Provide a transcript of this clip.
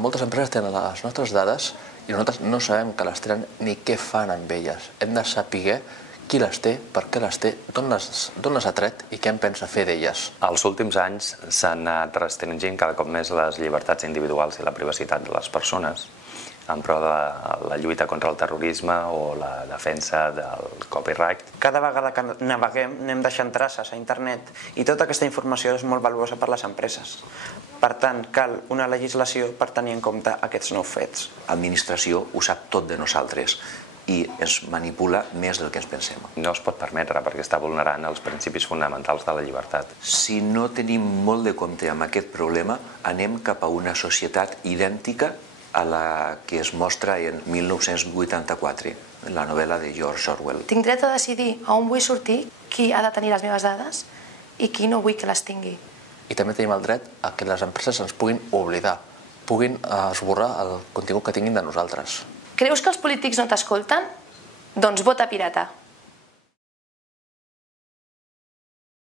Moltes empreses tenen les nostres dades i nosaltres no sabem que les tenen ni què fan amb elles. Hem de saber qui les té, per què les té, d'on les ha tret i què en pensa fer d'elles. Els últims anys s'han anat restringint cada cop més les llibertats individuals i la privacitat de les persones en pro de la lluita contra el terrorisme o la defensa del copyright. Cada vegada que naveguem anem deixant traces a internet i tota aquesta informació és molt valuosa per les empreses. Per tant, cal una legislació per tenir en compte aquests nous fets. L'administració ho sap tot de nosaltres i ens manipula més del que ens pensem. No es pot permetre perquè està vulnerant els principis fonamentals de la llibertat. Si no tenim molt de compte amb aquest problema, anem cap a una societat idèntica a la que es mostra en 1984, en la novel·la de George Orwell. Tinc dret a decidir a on vull sortir, qui ha de tenir les meves dades i qui no vull que les tingui. I també tenim el dret a que les empreses ens puguin oblidar, puguin esborrar el contingut que tinguin de nosaltres. Creus que els polítics no t'escolten? Doncs vota pirata.